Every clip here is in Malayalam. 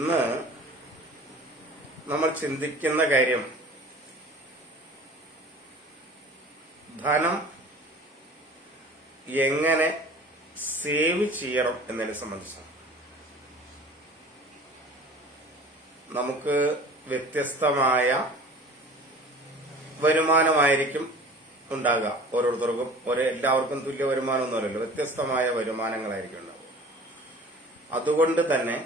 ഇന്ന് നമ്മൾ ചിന്തിക്കുന്ന കാര്യം ധനം എങ്ങനെ സേവ് ചെയ്യണം എന്നതിനെ സംബന്ധിച്ചാണ്. നമുക്ക് വ്യത്യസ്തമായ വരുമാനമായിരിക്കും ഉണ്ടാകുക. ഓരോരുത്തർക്കും എല്ലാവർക്കും തുല്യ വരുമാനമൊന്നുമല്ലല്ലോ, വ്യത്യസ്തമായ വരുമാനങ്ങളായിരിക്കും ഉണ്ടാവുക. അതുകൊണ്ട് തന്നെ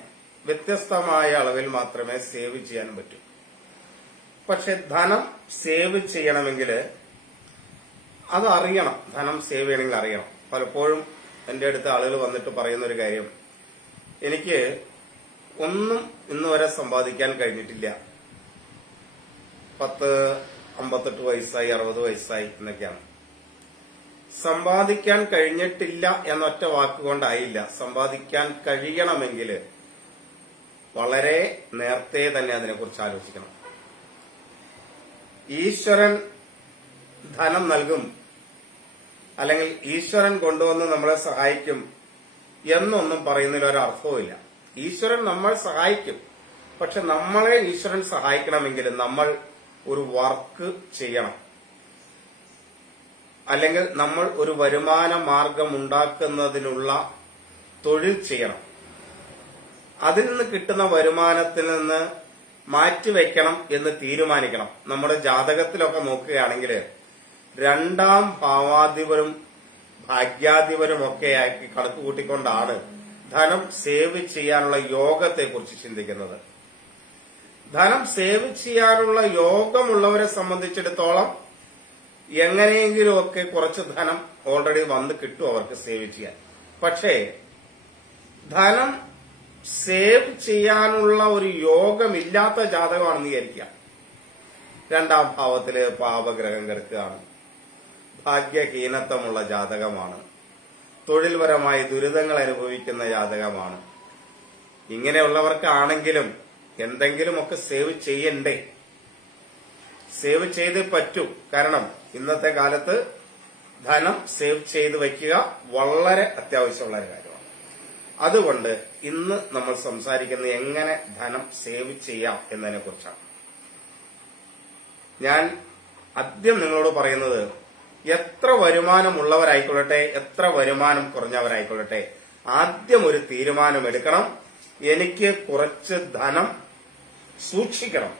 വ്യത്യസ്തമായ അളവിൽ മാത്രമേ സേവ് ചെയ്യാൻ പറ്റൂ. പക്ഷെ ധനം സേവ് ചെയ്യണമെങ്കിൽ അതറിയണം. ധനം സേവ് ചെയ്യണമെങ്കിൽ അറിയണം. പലപ്പോഴും എന്റെ അടുത്ത് ആളുകൾ വന്നിട്ട് പറയുന്ന ഒരു കാര്യം, എനിക്ക് ഒന്നും ഇന്ന് വരെ സമ്പാദിക്കാൻ കഴിഞ്ഞിട്ടില്ല, 58 വയസ്സായി 60 വയസ്സായി എന്നൊക്കെയാണ്. സമ്പാദിക്കാൻ കഴിഞ്ഞിട്ടില്ല എന്നൊറ്റ വാക്കുകൊണ്ടായില്ല. സമ്പാദിക്കാൻ കഴിയണമെങ്കിൽ വളരെ നേരത്തെ തന്നെ അതിനെക്കുറിച്ച് ആലോചിക്കണം. ഈശ്വരൻ ധനം നൽകും, അല്ലെങ്കിൽ ഈശ്വരൻ കൊണ്ടുവന്ന് നമ്മളെ സഹായിക്കും എന്നൊന്നും പറയുന്നതിൽ ഒരർത്ഥവുമില്ല. ഈശ്വരൻ നമ്മൾ സഹായിക്കും, പക്ഷെ നമ്മളെ ഈശ്വരൻ സഹായിക്കണമെങ്കിൽ നമ്മൾ ഒരു വർക്ക് ചെയ്യണം, അല്ലെങ്കിൽ നമ്മൾ ഒരു വരുമാന മാർഗം ഉണ്ടാക്കുന്നതിനുള്ള തൊഴിൽ ചെയ്യണം. അതിൽ നിന്ന് കിട്ടുന്ന വരുമാനത്തിൽ നിന്ന് മാറ്റിവെക്കണം എന്ന് തീരുമാനിക്കണം. നമ്മുടെ ജാതകത്തിലൊക്കെ നോക്കുകയാണെങ്കിൽ 2ാം ഭാവാധിപരും ഭാഗ്യാധിപരും ഒക്കെ ആക്കി കണക്ക് കൂട്ടിക്കൊണ്ടാണ് ധനം സേവ് ചെയ്യാനുള്ള യോഗത്തെക്കുറിച്ച് ചിന്തിക്കുന്നത്. ധനം സേവ് ചെയ്യാനുള്ള യോഗമുള്ളവരെ സംബന്ധിച്ചിടത്തോളം എങ്ങനെയെങ്കിലുമൊക്കെ കുറച്ച് ധനം ഓൾറെഡി വന്ന് കിട്ടും അവർക്ക് സേവ് ചെയ്യാൻ. പക്ഷേ ധനം സേവ് ചെയ്യാനുള്ള ഒരു യോഗമില്ലാത്ത ജാതകമാണെന്ന് വിചാരിക്കുക. 2ാം ഭാവത്തില് പാപഗ്രഹം കിടക്കുകയാണ്, ഭാഗ്യഹീനത്വമുള്ള ജാതകമാണ്, തൊഴിൽപരമായി ദുരിതങ്ങൾ അനുഭവിക്കുന്ന ജാതകമാണ്. ഇങ്ങനെയുള്ളവർക്കാണെങ്കിലും എന്തെങ്കിലുമൊക്കെ സേവ് ചെയ്യണ്ടേ? സേവ് ചെയ്തേ പറ്റൂ. കാരണം ഇന്നത്തെ കാലത്ത് ധനം സേവ് ചെയ്ത് വയ്ക്കുക വളരെ അത്യാവശ്യമുള്ള ഒരു കാര്യമാണ്. അതുകൊണ്ട് ഇന്ന് നമ്മൾ സംസാരിക്കുന്നത് എങ്ങനെ ധനം സേവ് ചെയ്യാം എന്നതിനെ കുറിച്ചാണ്. ഞാൻ ആദ്യം നിങ്ങളോട് പറയുന്നത്, എത്ര വരുമാനമുള്ളവരായിക്കൊള്ളട്ടെ, എത്ര വരുമാനം കുറഞ്ഞവരായിക്കൊള്ളട്ടെ, ആദ്യം ഒരു തീരുമാനം എടുക്കണം. എനിക്ക് കുറച്ച് ധനം സൂക്ഷിക്കണം,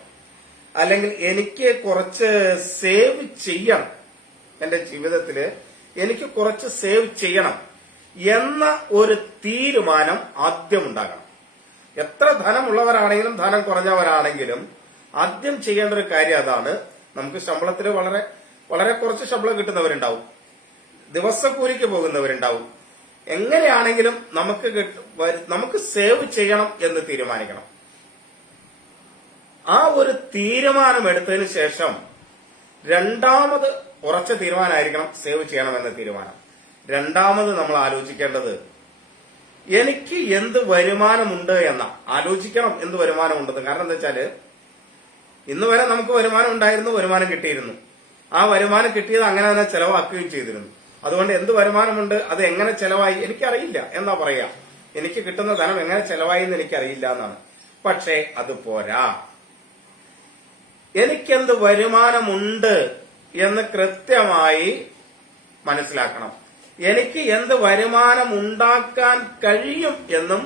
അല്ലെങ്കിൽ എനിക്ക് കുറച്ച് സേവ് ചെയ്യണം, എന്റെ ജീവിതത്തില് എനിക്ക് കുറച്ച് സേവ് ചെയ്യണം എന്ന ഒരു തീരുമാനം ആദ്യം ഉണ്ടാകണം. എത്ര ധനമുള്ളവരാണെങ്കിലും ധനം കുറഞ്ഞവരാണെങ്കിലും ആദ്യം ചെയ്യേണ്ട ഒരു കാര്യം അതാണ്. നമുക്ക് ശമ്പളത്തിൽ വളരെ വളരെ കുറച്ച് ശമ്പളം കിട്ടുന്നവരുണ്ടാവും, ദിവസക്കൂലിക്ക് പോകുന്നവരുണ്ടാവും. എങ്ങനെയാണെങ്കിലും നമുക്ക് സേവ് ചെയ്യണം എന്ന് തീരുമാനിക്കണം. ആ ഒരു തീരുമാനം എടുത്തതിന് ശേഷം രണ്ടാമത് ഉറച്ച തീരുമാനമായിരിക്കണം സേവ് ചെയ്യണമെന്ന തീരുമാനം. രണ്ടാമത് നമ്മൾ ആലോചിക്കേണ്ടത് എനിക്ക് എന്ത് വരുമാനമുണ്ട് എന്ന ആലോചിക്കണം. എന്ത് വരുമാനമുണ്ടെന്ന്. കാരണം എന്താ വെച്ചാല് ഇന്ന് വരെ നമുക്ക് വരുമാനം ഉണ്ടായിരുന്നു, വരുമാനം കിട്ടിയിരുന്നു. ആ വരുമാനം കിട്ടിയത് അങ്ങനെ തന്നെ ചെലവാക്കുകയും ചെയ്തിരുന്നു. അതുകൊണ്ട് എന്ത് വരുമാനമുണ്ട്, അത് എങ്ങനെ ചെലവായി എനിക്കറിയില്ല എന്നാ പറയാ. എനിക്ക് കിട്ടുന്ന ധനം എങ്ങനെ ചെലവായി എന്ന് എനിക്കറിയില്ല എന്നാണ്. പക്ഷേ അത് പോരാ. എനിക്കെന്ത് വരുമാനമുണ്ട് എന്ന് കൃത്യമായി മനസ്സിലാക്കണം. എനിക്ക് എന്ത് വരുമാനം ഉണ്ടാക്കാൻ കഴിയും എന്നും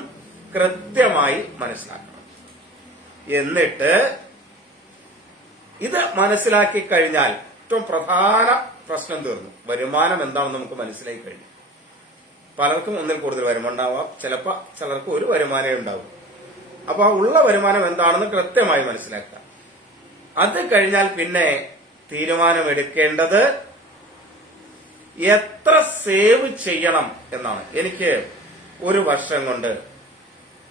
കൃത്യമായി മനസ്സിലാക്കണം. എന്നിട്ട് ഇത് മനസ്സിലാക്കി കഴിഞ്ഞാൽ ഏറ്റവും പ്രധാന പ്രശ്നം തീർന്നു. വരുമാനം എന്താണെന്ന് നമുക്ക് മനസ്സിലാക്കി കഴിഞ്ഞു. പലർക്കും ഒന്നിൽ കൂടുതൽ വരുമാനം ഉണ്ടാവാം, ചിലർക്ക് ഒരു വരുമാനമേ ഉണ്ടാവും. അപ്പൊ ആ ഉള്ള വരുമാനം എന്താണെന്ന് കൃത്യമായി മനസ്സിലാക്കുക. അത് കഴിഞ്ഞാൽ പിന്നെ തീരുമാനമെടുക്കേണ്ടത് എത്ര സേവ് ചെയ്യണം എന്നാണ്. എനിക്ക് ഒരു വർഷം കൊണ്ട്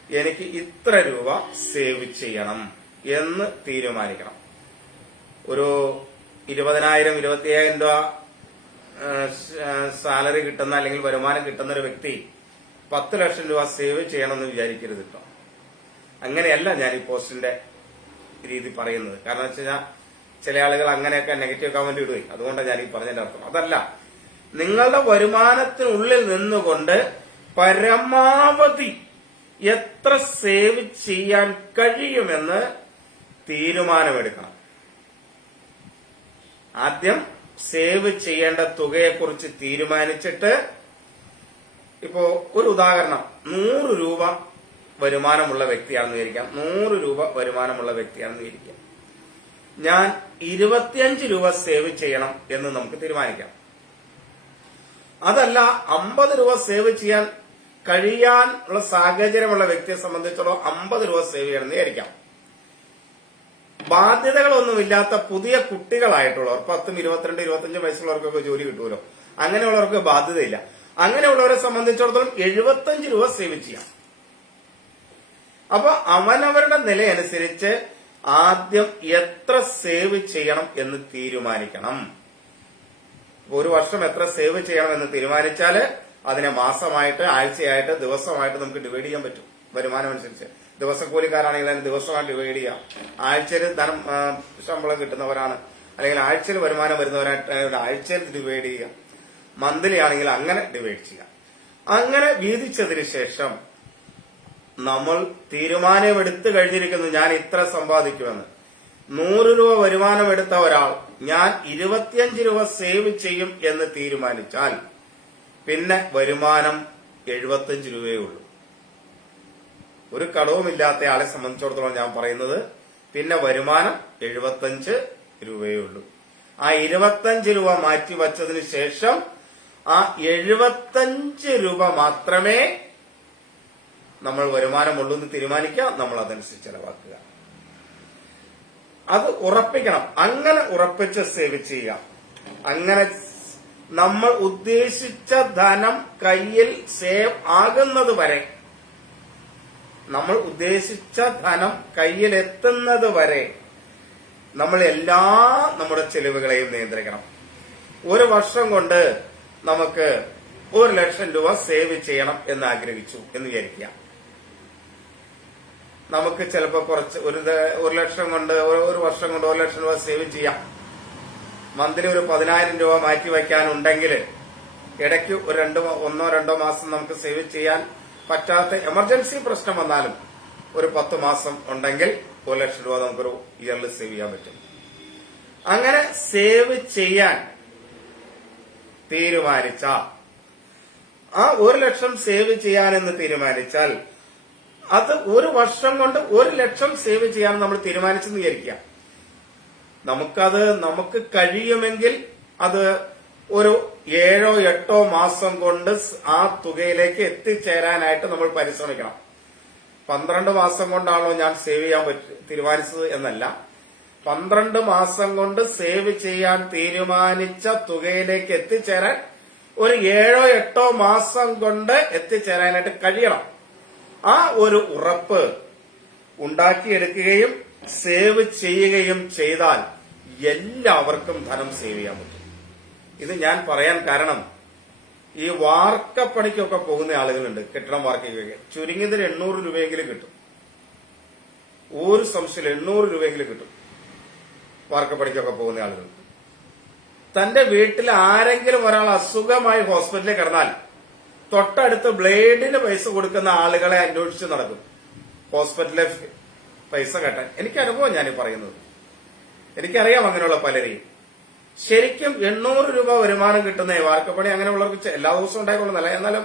എനിക്ക് ഇത്ര രൂപ സേവ് ചെയ്യണം എന്ന് തീരുമാനിക്കണം. ഒരു 20,000 25,000 രൂപ സാലറി കിട്ടുന്ന അല്ലെങ്കിൽ വരുമാനം കിട്ടുന്ന ഒരു വ്യക്തി 10 ലക്ഷം രൂപ സേവ് ചെയ്യണമെന്ന് വിചാരിക്കരുത് കേട്ടോ. അങ്ങനെയല്ല ഞാൻ ഈ പോസ്റ്റിന്റെ രീതി പറയുന്നത്. കാരണം വെച്ച് കഴിഞ്ഞാൽ ചില ആളുകൾ അങ്ങനെയൊക്കെ നെഗറ്റീവ് കമന്റ് ഇടുകയും, അതുകൊണ്ടാണ് ഞാൻ ഈ പറഞ്ഞതിന്റെ അർത്ഥം. അതല്ല, നിങ്ങളുടെ വരുമാനത്തിനുള്ളിൽ നിന്നുകൊണ്ട് പരമാവധി എത്ര സേവ് ചെയ്യാൻ കഴിയുമെന്ന് തീരുമാനമെടുക്കണം. ആദ്യം സേവ് ചെയ്യേണ്ട തുകയെക്കുറിച്ച് തീരുമാനിച്ചിട്ട്, ഇപ്പോ ഒരു ഉദാഹരണം, 100 രൂപ വരുമാനമുള്ള വ്യക്തിയാണെന്ന് വിചാരിക്കാം. 100 രൂപ വരുമാനമുള്ള വ്യക്തിയാണെന്ന് വിചാരിക്കാം. ഞാൻ 25 രൂപ സേവ് ചെയ്യണം എന്ന് നമുക്ക് തീരുമാനിക്കാം. അതല്ല, 50 രൂപ സേവ് ചെയ്യാൻ കഴിയാനുള്ള സാഹചര്യമുള്ള വ്യക്തിയെ സംബന്ധിച്ചിടത്തോളം 50 രൂപ സേവ് ചെയ്യണമെന്ന് വിചാരിക്കാം. ബാധ്യതകളൊന്നുമില്ലാത്ത പുതിയ കുട്ടികളായിട്ടുള്ളവർ, 10, 22, 25 വയസ്സുള്ളവർക്കൊക്കെ ജോലി കിട്ടുമല്ലോ, അങ്ങനെയുള്ളവർക്ക് ബാധ്യതയില്ല. അങ്ങനെയുള്ളവരെ സംബന്ധിച്ചിടത്തോളം 75 രൂപ സേവ് ചെയ്യാം. അപ്പൊ അവനവരുടെ നിലയനുസരിച്ച് ആദ്യം എത്ര സേവ് ചെയ്യണം എന്ന് തീരുമാനിക്കണം. ഒരു വർഷം എത്ര സേവ് ചെയ്യണം എന്ന് തീരുമാനിച്ചാല് അതിനെ മാസമായിട്ട്, ആഴ്ചയായിട്ട്, ദിവസമായിട്ട് നമുക്ക് ഡിവൈഡ് ചെയ്യാൻ പറ്റും. വരുമാനം അനുസരിച്ച് ദിവസക്കൂലിക്കാരാണെങ്കിൽ അതിന് ദിവസമായിട്ട് ഡിവൈഡ് ചെയ്യാം. ആഴ്ചയിൽ ശമ്പളം കിട്ടുന്നവരാണ്, അല്ലെങ്കിൽ ആഴ്ചയിൽ വരുമാനം വരുന്നവരായിട്ട് ആഴ്ചയിൽ ഡിവൈഡ് ചെയ്യാം. മന്ത്ലി ആണെങ്കിൽ അങ്ങനെ ഡിവൈഡ് ചെയ്യാം. അങ്ങനെ വീതിച്ചതിന് ശേഷം നമ്മൾ തീരുമാനമെടുത്തു കഴിഞ്ഞിരിക്കുന്നു, ഞാൻ ഇത്ര സമ്പാദിക്കുമെന്ന്. 100 രൂപ വരുമാനം എടുത്ത ഒരാൾ ഞാൻ 25 രൂപ സേവ് ചെയ്യും എന്ന് തീരുമാനിച്ചാൽ പിന്നെ വരുമാനം 75 രൂപയേ ഉള്ളൂ. ഒരു കടവുമില്ലാത്ത ആളെ സംബന്ധിച്ചിടത്തോളം ഞാൻ പറയുന്നത് പിന്നെ വരുമാനം 75 രൂപയേ ഉള്ളൂ. ആ 25 രൂപ മാറ്റി വച്ചതിന് ശേഷം ആ 75 രൂപ മാത്രമേ നമ്മൾ വരുമാനമുള്ളൂ എന്ന് തീരുമാനിക്കുക. നമ്മൾ അതനുസരിച്ച് ചെലവാക്കുക. അത് ഉറപ്പിക്കണം. അങ്ങനെ ഉറപ്പിച്ച് സേവ് ചെയ്യുക. അങ്ങനെ നമ്മൾ ഉദ്ദേശിച്ച ധനം കയ്യിൽ സേവ് ആകുന്നത് വരെ, നമ്മൾ ഉദ്ദേശിച്ച ധനം കയ്യിൽ എത്തുന്നത് വരെ നമ്മൾ നമ്മുടെ ചെലവുകളെയും നിയന്ത്രിക്കണം. ഒരു വർഷം കൊണ്ട് നമുക്ക് 1 ലക്ഷം രൂപ സേവ് ചെയ്യണം എന്ന് ആഗ്രഹിച്ചു എന്ന് വിചാരിക്കുക. നമുക്ക് ചിലപ്പോൾ കുറച്ച് ഒരു ലക്ഷം കൊണ്ട്, ഒരു വർഷം കൊണ്ട് 1 ലക്ഷം രൂപ സേവ് ചെയ്യാം. മന്ത്ലി ഒരു 10,000 രൂപ മാറ്റി വയ്ക്കാനുണ്ടെങ്കിൽ ഇടയ്ക്ക് ഒരു 1-2 മാസം നമുക്ക് സേവ് ചെയ്യാൻ പറ്റാത്ത എമർജൻസി പ്രശ്നം വന്നാലും ഒരു 10 മാസം ഉണ്ടെങ്കിൽ 1 ലക്ഷം രൂപ നമുക്കൊരു ഇയറിൽ സേവ് ചെയ്യാൻ പറ്റും. അങ്ങനെ സേവ് ചെയ്യാൻ തീരുമാനിച്ച ആ 1 ലക്ഷം സേവ് ചെയ്യാനെന്ന് തീരുമാനിച്ചാൽ അത് ഒരു വർഷം കൊണ്ട് 1 ലക്ഷം സേവ് ചെയ്യാൻ നമ്മൾ തീരുമാനിച്ചെന്ന് വിചാരിക്കുക. നമുക്ക് കഴിയുമെങ്കിൽ അത് ഒരു 7-8 മാസം കൊണ്ട് ആ തുകയിലേക്ക് എത്തിച്ചേരാനായിട്ട് നമ്മൾ പരിശ്രമിക്കണം. 12 മാസം കൊണ്ടാണോ ഞാൻ സേവ് ചെയ്യാൻ തീരുമാനിച്ചത് എന്നല്ല, 12 മാസം കൊണ്ട് സേവ് ചെയ്യാൻ തീരുമാനിച്ച തുകയിലേക്ക് എത്തിച്ചേരാൻ ഒരു 7-8 മാസം കൊണ്ട് എത്തിച്ചേരാനായിട്ട് കഴിയണം. ആ ഒരു ഉറപ്പ് ഉണ്ടാക്കിയെടുക്കുകയും സേവ് ചെയ്യുകയും ചെയ്താൽ എല്ലാവർക്കും ധനം സേവ് ചെയ്യാൻ പറ്റും. ഇത് ഞാൻ പറയാൻ കാരണം, ഈ വാർക്കപ്പണിക്കൊക്കെ പോകുന്ന ആളുകളുണ്ട്. കെട്ടിടം വാർക്കൊക്കെ ചുരുങ്ങിയത് 800 രൂപയെങ്കിലും കിട്ടും. ഒരു സംശയം 800 രൂപയെങ്കിലും കിട്ടും വാർക്കപ്പണിക്കൊക്കെ പോകുന്ന ആളുകൾ. തന്റെ വീട്ടിൽ ആരെങ്കിലും ഒരാൾ അസുഖമായി ഹോസ്പിറ്റലിൽ കിടന്നാൽ തൊട്ടടുത്ത് ബ്ലേഡിന് പൈസ കൊടുക്കുന്ന ആളുകളെ അന്വേഷിച്ച് നടക്കും ഹോസ്പിറ്റലിലെ പൈസ കെട്ടാൻ. എനിക്ക് അനുഭവം ഞാൻ പറയുന്നത്, എനിക്കറിയാം അങ്ങനെയുള്ള പലരെയും. ശരിക്കും 800 രൂപ വരുമാനം കിട്ടുന്ന വാർക്കപ്പണി അങ്ങനെയുള്ളവർക്ക് എല്ലാ ദിവസവും ഉണ്ടായിക്കൊള്ളുന്നല്ല, എന്നാലും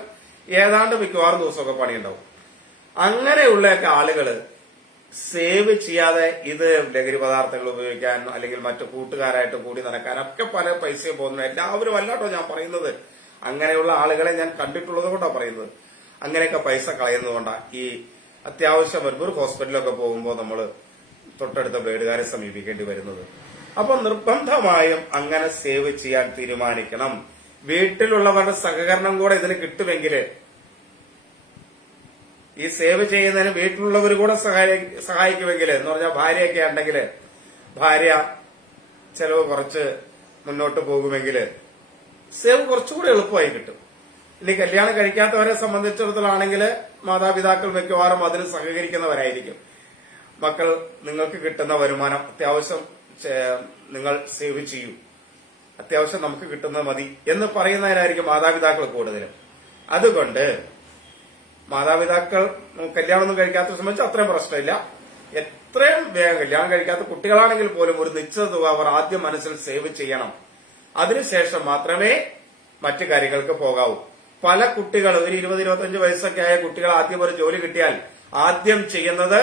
ഏതാണ്ട് മിക്കവാറും ദിവസമൊക്കെ പണിയുണ്ടാവും. അങ്ങനെയുള്ളൊക്കെ ആളുകള് സേവ് ചെയ്യാതെ ഇത് ലഹരി പദാർത്ഥങ്ങൾ ഉപയോഗിക്കാൻ അല്ലെങ്കിൽ മറ്റു കൂട്ടുകാരായിട്ട് കൂടി നടക്കാനൊക്കെ പല പൈസയും പോകുന്നു. എല്ലാവരും അല്ലാട്ടോ ഞാൻ പറയുന്നത്, അങ്ങനെയുള്ള ആളുകളെ ഞാൻ കണ്ടിട്ടുള്ളത് കൊണ്ടാണ് പറയുന്നത്. അങ്ങനെയൊക്കെ പൈസ കളയുന്നതുകൊണ്ടാണ് ഈ അത്യാവശ്യം വരുമ്പോൾ ഒരു ഹോസ്പിറ്റലിലൊക്കെ പോകുമ്പോൾ നമ്മൾ തൊട്ടടുത്ത ബ്ലേഡുകാരെ സമീപിക്കേണ്ടി വരുന്നത്. അപ്പൊ നിർബന്ധമായും അങ്ങനെ സേവ് ചെയ്യാൻ തീരുമാനിക്കണം. വീട്ടിലുള്ളവരുടെ സഹകരണം കൂടെ ഇതിന് കിട്ടുമെങ്കിൽ, ഈ സേവ് ചെയ്യുന്നതിന് വീട്ടിലുള്ളവർ കൂടെ സഹായിക്കുമെങ്കിൽ, എന്ന് പറഞ്ഞാൽ ഭാര്യയൊക്കെ ഉണ്ടെങ്കിൽ ഭാര്യ ചെലവ് കുറച്ച് മുന്നോട്ട് പോകുമെങ്കിൽ സേവ് കുറച്ചുകൂടി എളുപ്പമായി കിട്ടും. ഇനി കല്യാണം കഴിക്കാത്തവരെ സംബന്ധിച്ചിടത്തോളാണെങ്കിൽ മാതാപിതാക്കൾ മിക്കവാറും അതിന് സഹകരിക്കുന്നവരായിരിക്കും. മക്കൾ, നിങ്ങൾക്ക് കിട്ടുന്ന വരുമാനം അത്യാവശ്യം നിങ്ങൾ സേവ് ചെയ്യൂ, അത്യാവശ്യം നമുക്ക് കിട്ടുന്നത് മതി എന്ന് പറയുന്നതിനായിരിക്കും മാതാപിതാക്കൾ കൂടുതലും. അതുകൊണ്ട് മാതാപിതാക്കൾ കല്യാണമൊന്നും കഴിക്കാത്ത സംബന്ധിച്ച് അത്രയും പ്രശ്നമില്ല. എത്രയും വേഗം കല്യാണം കഴിക്കാത്ത കുട്ടികളാണെങ്കിൽ പോലും ഒരു നിശ്ചിത തുക അവർ ആദ്യം മനസ്സിൽ സേവ് ചെയ്യണം. അതിനുശേഷം മാത്രമേ മറ്റു കാര്യങ്ങൾക്ക് പോകാവൂ. പല കുട്ടികൾ ഒരു 20-25 വയസ്സൊക്കെ ആയ കുട്ടികൾ ആദ്യം ഒരു ജോലി കിട്ടിയാൽ ആദ്യം ചെയ്യുന്നത്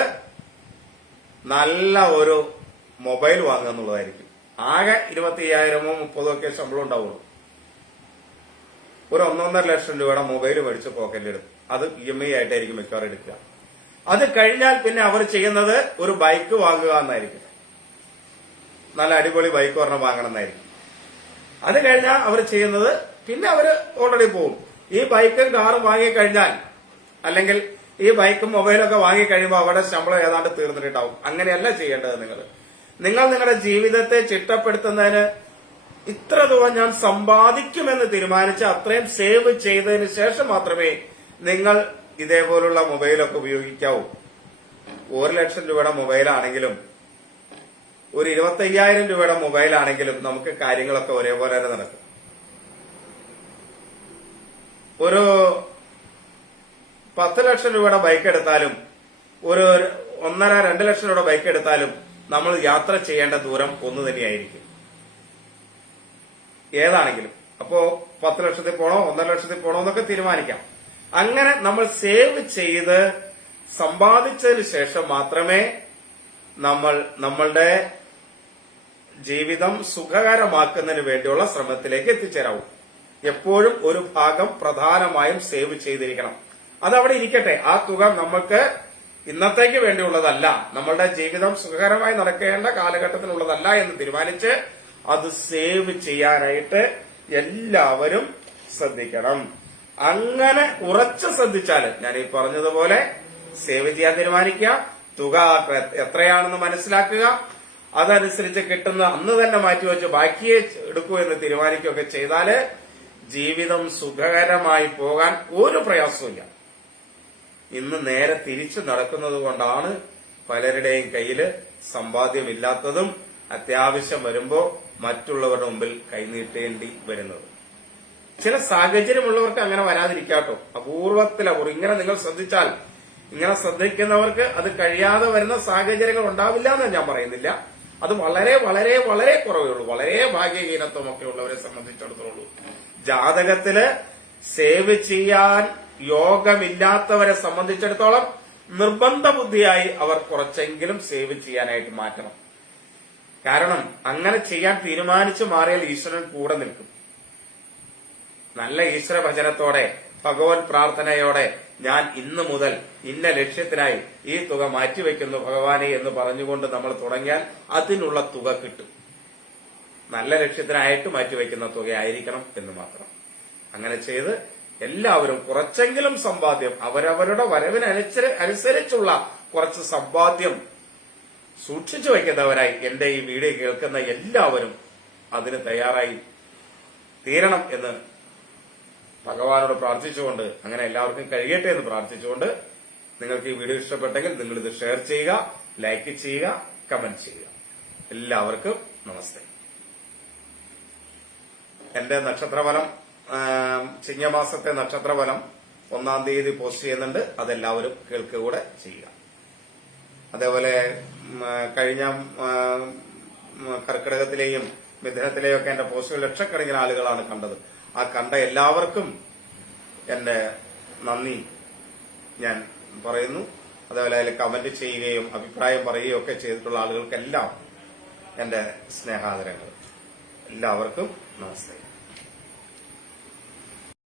നല്ല ഒരു മൊബൈൽ വാങ്ങുക എന്നുള്ളതായിരിക്കും. ആകെ 25,000-ഓ 30,000 ഒക്കെ ശമ്പളം ഉണ്ടാവുള്ളൂ. ഒരു 1.5 ലക്ഷം രൂപയുടെ മൊബൈൽ മേടിച്ച് പോക്കറ്റിലിടും. അത് EMI ആയിട്ടായിരിക്കും മിക്കവാറും എടുക്കുക. അത് കഴിഞ്ഞാൽ പിന്നെ അവർ ചെയ്യുന്നത് ഒരു ബൈക്ക് വാങ്ങുക എന്നായിരിക്കും. നല്ല അടിപൊളി ബൈക്ക് ഒരെണ്ണം വാങ്ങണം എന്നായിരിക്കും. അത് കഴിഞ്ഞാൽ അവർ ചെയ്യുന്നത് പിന്നെ അവര് ഓൾറെഡി പോകും. ഈ ബൈക്കും കാറും വാങ്ങിക്കഴിഞ്ഞാൽ, അല്ലെങ്കിൽ ഈ ബൈക്കും മൊബൈലും ഒക്കെ വാങ്ങിക്കഴിയുമ്പോൾ അവരുടെ ശമ്പളം ഏതാണ്ട് തീർന്നിട്ടുണ്ടാവും. അങ്ങനെയല്ല ചെയ്യേണ്ടത്. നിങ്ങൾ നിങ്ങളുടെ ജീവിതത്തെ ചിട്ടപ്പെടുത്തുന്നതിന് ഇത്ര തുക ഞാൻ സമ്പാദിക്കുമെന്ന് തീരുമാനിച്ച് അത്രയും സേവ് ചെയ്തതിന് ശേഷം മാത്രമേ നിങ്ങൾ ഇതേപോലുള്ള മൊബൈലൊക്കെ ഉപയോഗിക്കാവൂ. 1 ലക്ഷം രൂപയുടെ മൊബൈലാണെങ്കിലും ഒരു 25,000 രൂപയുടെ മൊബൈലാണെങ്കിലും നമുക്ക് കാര്യങ്ങളൊക്കെ ഒരേപോലെ തന്നെ നടക്കും. ഒരു 10 ലക്ഷം രൂപയുടെ ബൈക്ക് എടുത്താലും ഒരു 1.5-2 ലക്ഷം രൂപയുടെ ബൈക്ക് എടുത്താലും നമ്മൾ യാത്ര ചെയ്യേണ്ട ദൂരം ഒന്ന് തന്നെയായിരിക്കും ഏതാണെങ്കിലും. അപ്പോ 10 ലക്ഷത്തിൽ പോണോ 1.5 ലക്ഷത്തിൽ പോണോ എന്നൊക്കെ തീരുമാനിക്കാം. അങ്ങനെ നമ്മൾ സേവ് ചെയ്ത് സമ്പാദിച്ചതിന് ശേഷം മാത്രമേ നമ്മൾ നമ്മളുടെ ജീവിതം സുഖകരമാക്കുന്നതിന് വേണ്ടിയുള്ള ശ്രമത്തിലേക്ക് എത്തിച്ചേരാവൂ. എപ്പോഴും ഒരു ഭാഗം പ്രധാനമായും സേവ് ചെയ്തിരിക്കണം. അതവിടെ ഇരിക്കട്ടെ. ആ തുക നമുക്ക് ഇന്നത്തേക്ക് വേണ്ടിയുള്ളതല്ല, നമ്മളുടെ ജീവിതം സുഖകരമായി നടക്കേണ്ട കാലഘട്ടത്തിനുള്ളതല്ല എന്ന് തീരുമാനിച്ച് അത് സേവ് ചെയ്യാനായിട്ട് എല്ലാവരും ശ്രദ്ധിക്കണം. അങ്ങനെ ഉറച്ചു ശ്രദ്ധിച്ചാൽ ഞാൻ ഈ പറഞ്ഞതുപോലെ സേവ് ചെയ്യാൻ തീരുമാനിക്കുക. തുക എത്രയാണെന്ന് മനസ്സിലാക്കുക. അതനുസരിച്ച് കിട്ടുന്ന അന്ന് തന്നെ മാറ്റിവെച്ച് ബാക്കിയെ എടുക്കൂ എന്ന് തീരുമാനിക്കുകയൊക്കെ ചെയ്താല് ജീവിതം സുഖകരമായി പോകാൻ ഒരു പ്രയാസവുമില്ല. ഇന്ന് നേരെ തിരിച്ചു നടക്കുന്നത് കൊണ്ടാണ് പലരുടെയും കയ്യില് സമ്പാദ്യമില്ലാത്തതും അത്യാവശ്യം വരുമ്പോ മറ്റുള്ളവരുടെ മുമ്പിൽ കൈനീട്ടേണ്ടി വരുന്നത്. ചില സാഹചര്യമുള്ളവർക്ക് അങ്ങനെ വരാതിരിക്കാട്ടോ. അപൂർവത്തിലപൂർവം ഇങ്ങനെ നിങ്ങൾ ശ്രദ്ധിച്ചാൽ, ഇങ്ങനെ ശ്രദ്ധിക്കുന്നവർക്ക് അത് കഴിയാതെ വരുന്ന സാഹചര്യങ്ങൾ ഉണ്ടാവില്ല എന്ന് ഞാൻ പറയുന്നില്ല. അത് വളരെ വളരെ വളരെ കുറവേ ഉള്ളൂ. വളരെ ഭാഗ്യഹീനത്വമൊക്കെ ഉള്ളവരെ സംബന്ധിച്ചിടത്തോളം ജാതകത്തില് സേവ് ചെയ്യാൻ യോഗമില്ലാത്തവരെ സംബന്ധിച്ചിടത്തോളം നിർബന്ധ ബുദ്ധിയായി അവർ കുറച്ചെങ്കിലും സേവ് ചെയ്യാനായിട്ട് മാറ്റണം. കാരണം അങ്ങനെ ചെയ്യാൻ തീരുമാനിച്ചു മാറിയാൽ ഈശ്വരൻ കൂടെ നിൽക്കും. നല്ല ഈശ്വര ഭജനത്തോടെ ഭഗവത് പ്രാർത്ഥനയോടെ ഞാൻ ഇന്നു മുതൽ ഇന്ന ലക്ഷ്യത്തിനായി ഈ തുക മാറ്റിവെക്കുന്നു ഭഗവാനെ എന്ന് പറഞ്ഞുകൊണ്ട് നമ്മൾ തുടങ്ങിയാൽ അതിനുള്ള തുക കിട്ടും. നല്ല ലക്ഷ്യത്തിനായിട്ട് മാറ്റിവെക്കുന്ന തുകയായിരിക്കണം എന്ന് മാത്രം. അങ്ങനെ ചെയ്ത് എല്ലാവരും കുറച്ചെങ്കിലും സമ്പാദ്യം അവരവരുടെ വരവിനനുസരിച്ചുള്ള കുറച്ച് സമ്പാദ്യം സൂക്ഷിച്ചു വയ്ക്കുന്നവരായി എന്റെ ഈ വീഡിയോ കേൾക്കുന്ന എല്ലാവരും അതിന് തയ്യാറായി തീരണം എന്ന് ഭഗവാനോട് പ്രാർത്ഥിച്ചുകൊണ്ട്, അങ്ങനെ എല്ലാവർക്കും കഴിയട്ടെ എന്ന് പ്രാർത്ഥിച്ചുകൊണ്ട്, നിങ്ങൾക്ക് ഈ വീഡിയോ ഇഷ്ടപ്പെട്ടെങ്കിൽ നിങ്ങൾ ഇത് ഷെയർ ചെയ്യുക, ലൈക്ക് ചെയ്യുക, കമന്റ് ചെയ്യുക. എല്ലാവർക്കും നമസ്തേ. എന്റെ നക്ഷത്രഫലം ചിങ്ങമാസത്തെ നക്ഷത്രഫലം 1-ാം തീയതി പോസ്റ്റ് ചെയ്യുന്നുണ്ട്. അതെല്ലാവരും കേൾക്കുക കൂടെ ചെയ്യുക. അതേപോലെ കഴിഞ്ഞ കർക്കിടകത്തിലെയും മിഥുനത്തിലെയും ഒക്കെ എന്റെ പോസ്റ്റുകൾ ലക്ഷക്കണക്കിന് ആളുകളാണ് കണ്ടത്. ആ കണ്ട എല്ലാവർക്കും എന്റെ നന്ദി ഞാൻ പറയുന്നു. അതേപോലെ അതിൽ കമന്റ് ചെയ്യുകയും അഭിപ്രായം പറയുകയും ഒക്കെ ചെയ്തിട്ടുള്ള ആളുകൾക്കെല്ലാം എന്റെ സ്നേഹാദരങ്ങൾ. എല്ലാവർക്കും നമസ്തേ.